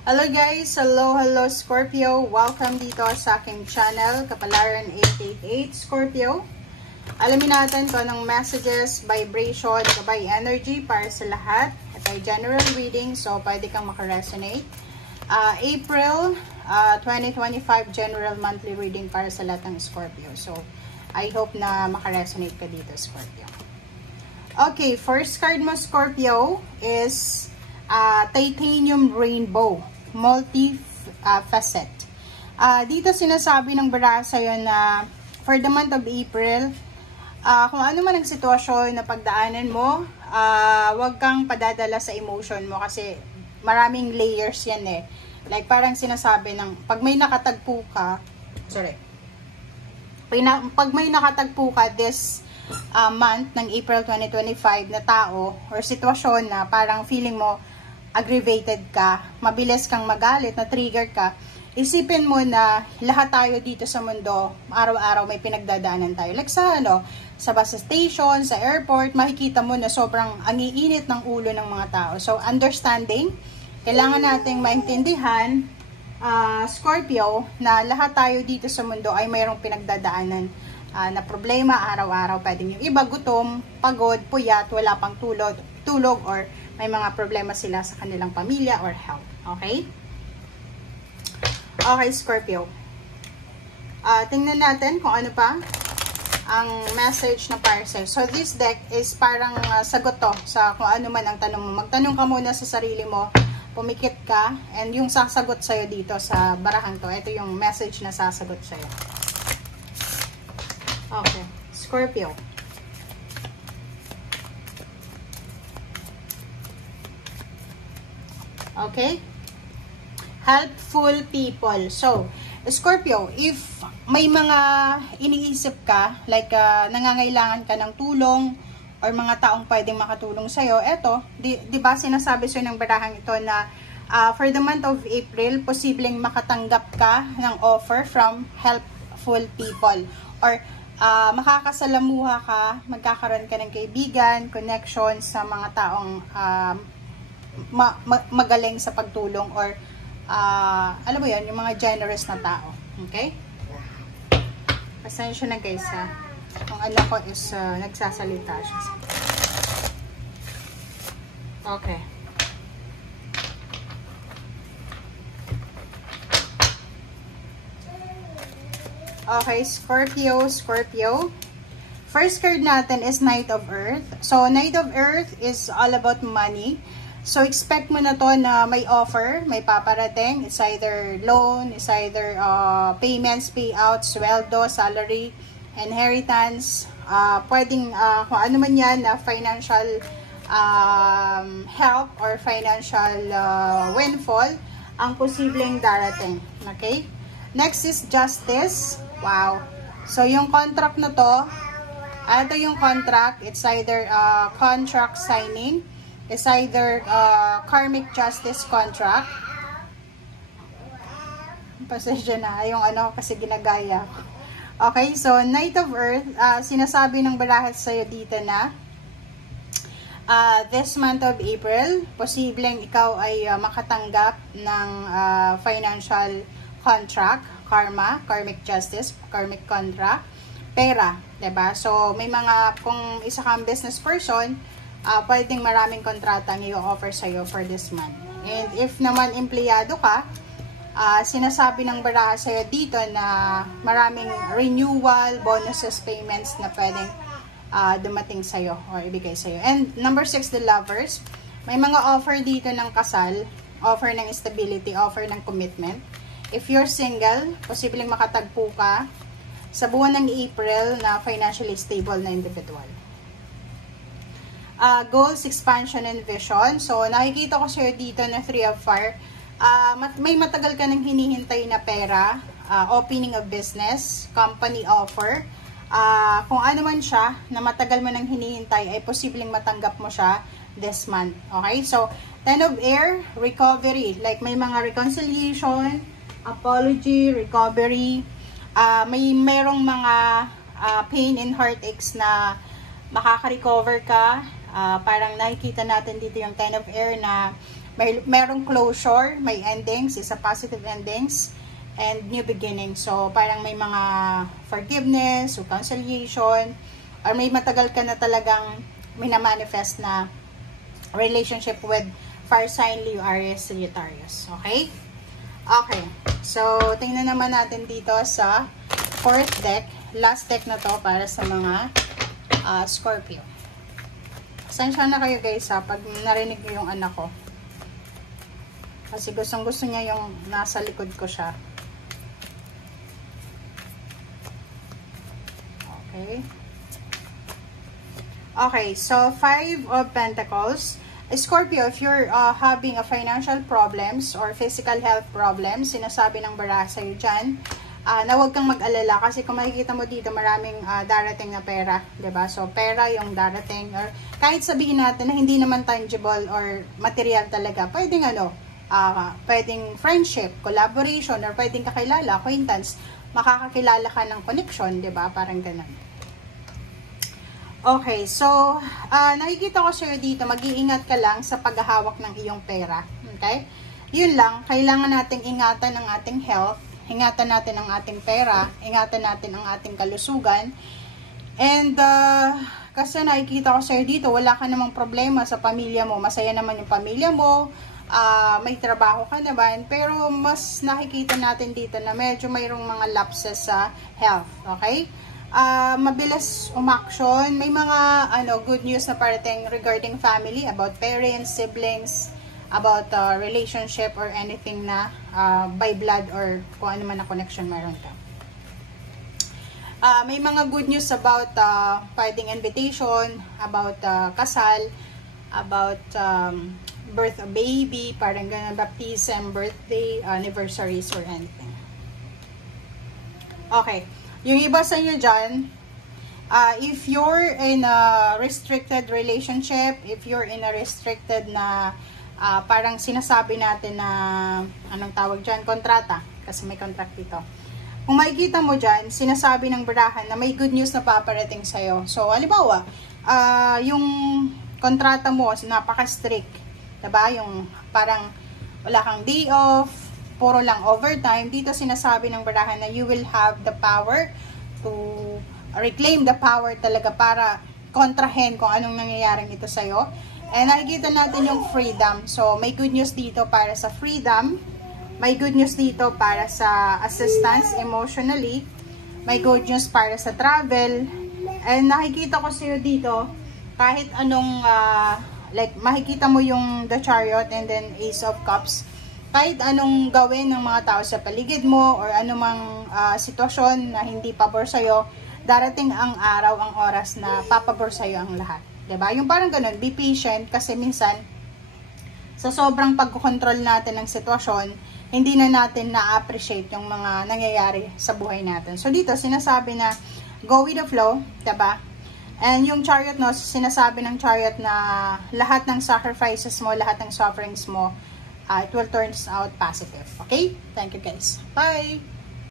Hello guys! Hello Scorpio! Welcome dito sa aking channel, Kapalaran 888 Scorpio. Alamin natin kung anong messages, vibration, gabay energy para sa lahat. Ito ay general reading, so pwede kang makaresonate. April 2025 general monthly reading para sa lahat ng Scorpio. So, I hope na makaresonate ka dito, Scorpio. Okay, first card mo, Scorpio, is Titanium Rainbow, multi-facet. Dito sinasabi ng baraha sa'yo na for the month of April, kung ano man ang sitwasyon na pagdaanan mo, wag kang padadala sa emotion mo kasi maraming layers yan eh. Like parang sinasabi ng, pag may nakatagpo ka, pag may nakatagpo ka this month ng April 2025 na tao or sitwasyon na parang feeling mo aggravated ka, mabilis kang magalit, na trigger ka, isipin mo na lahat tayo dito sa mundo, araw-araw may pinagdadaanan tayo. Like sa sa bus station, sa airport, makikita mo na sobrang ang iinit ng ulo ng mga tao. So understanding, kailangan nating maintindihan, Scorpio, na lahat tayo dito sa mundo ay mayroong pinagdadaanan na problema araw-araw. Pwedeng yung iba gutom, pagod, puyat, wala pang tulog or may mga problema sila sa kanilang pamilya or health. Okay? Okay, Scorpio. Tingnan natin kung ano pa ang message ng parcel. So, this deck is parang sagot to sa kung ano man ang tanong mo. Magtanong ka muna sa sarili mo, pumikit ka, and yung sasagot sa'yo dito sa barahan to, ito yung message na sasagot sa'yo. Okay, Scorpio. Okay? Helpful people. So, Scorpio, if may mga iniisip ka, like nangangailangan ka ng tulong or mga taong pwedeng makatulong sa'yo, eto, di ba sinasabi sa'yo ng barahang ito na for the month of April, posibleng makatanggap ka ng offer from helpful people or makakasalamuha ka, magkakaroon ka ng kaibigan, connections sa mga taong magaling sa pagtulong or alam mo yun, yung mga generous na tao. Okay? Pasensya na guys ha. Ang anak ko is nagsasalita siya. Okay. Okay, Scorpio. First card natin is Knight of Earth. So, Knight of Earth is all about money. So, expect mo na to na may offer, may paparating. It's either loan, it's either payments, payouts, sweldo, salary, inheritance. Pwedeng kung ano man yan na financial help or financial windfall ang posibleng darating. Okay? Next is Justice. Wow. So, yung contract na to, ito yung contract. It's either contract signing, it's either karmic justice contract. Pasensya na, yung kasi ginagaya. Okay, so Knight of Earth, sinasabi ng barahat sa'yo dito na this month of April, posibleng ikaw ay makatanggap ng financial contract, karmic justice, karmic contract, pera, diba? So, may mga, kung isa kang business person, pwedeng maraming kontrata ang i-offer sa'yo for this month. And if naman empleyado ka, sinasabi ng baraha sa'yo dito na maraming renewal, bonuses, payments na pwedeng dumating sa'yo or ibigay sa'yo. And number 6, the lovers. May mga offer dito ng kasal, offer ng stability, offer ng commitment. If you're single, posibleng makatagpo ka sa buwan ng April na financially stable na individual. Goals, expansion, and vision. So, nakikita ko sa'yo dito na 3 of Fire. May matagal ka nang hinihintay na pera, opening of business, company offer. Kung ano man siya, na matagal mo nang hinihintay, ay posibleng matanggap mo siya this month. Okay? So, 10 of Air, recovery. Like, may mga reconciliation, apology, recovery. Mayroong mga pain and heartaches na makaka-recover ka. Parang nakikita natin dito yung 10 of Air na merong closure, may endings, is a positive endings, and new beginning. So, parang may mga forgiveness, reconciliation, or may matagal ka na talagang minamanifest na relationship with fire sign Leo, Aries, Sagittarius. Okay? Okay. So, tingnan naman natin dito sa fourth deck. Last deck na to para sa mga Scorpio. Pasensya na kayo guys pag narinig niyo yung anak ko. Kasi gustong-gusto niya yung nasa likod ko siya. Okay. Okay, so 5 of Pentacles. Scorpio, if you're having a financial problems or physical health problems, sinasabi ng baraha sa'yo dyan, na huwag kang mag-alala kasi kung makikita mo dito maraming darating na pera, 'di ba? So pera yung darating, or kahit sabihin natin na hindi naman tangible or material talaga, pwedeng pwedeng friendship, collaboration, or pwedeng kakilala, acquaintance, makakakilala ka ng connection, 'di ba? Parang ganun. Okay, so nakikita ko sa'yo dito, mag-iingat ka lang sa paghahawak ng iyong pera. Okay? Yun lang, kailangan nating ingatan ang ating health, ingatan natin ang ating pera, ingatan natin ang ating kalusugan. And kasi nakikita ko sa'yo dito, wala ka namang problema sa pamilya mo, masaya naman yung pamilya mo, may trabaho ka naman, pero mas nakikita natin dito na medyo mayroong mga lapses sa health. Okay? Mabilis umaksyon, may mga good news na parating regarding family, about parents, siblings, about relationship or anything na by blood or kung ano man na connection meron ka. May mga good news about pwedeng invitation, about kasal, about birth of baby, parang ganun, baptism, birthday, anniversaries or anything. Okay. Yung iba sa inyo dyan, if you're in a restricted relationship, if you're in a restricted na parang sinasabi natin na anong tawag dyan, kontrata, kasi may contract dito. Kung makikita mo dyan, sinasabi ng barahan na may good news na paparating sa'yo. So, halimbawa, yung kontrata mo, napaka-strict. Diba? Yung parang wala kang day off, puro lang overtime. Dito sinasabi ng barahan na you will have the power to reclaim the power talaga para kontrahen kung anong nangyayaring ito sa'yo. And nakikita natin yung freedom. So, may good news dito para sa freedom. May good news dito para sa assistance emotionally. May good news para sa travel. And nakikita ko sa'yo dito, kahit anong, like, makikita mo yung the chariot and then ace of cups. Kahit anong gawin ng mga tao sa paligid mo or anumang sitwasyon na hindi pabor sa'yo, darating ang araw, ang oras na papabor sa'yo ang lahat. Diba? Yung parang ganun, be patient kasi minsan sa sobrang pagkocontrol natin ng sitwasyon, hindi na natin na-appreciate yung mga nangyayari sa buhay natin. So dito, sinasabi na go with the flow, diba? And yung chariot, no, sinasabi ng chariot na lahat ng sacrifices mo, lahat ng sufferings mo, it will turn out positive. Okay? Thank you guys. Bye!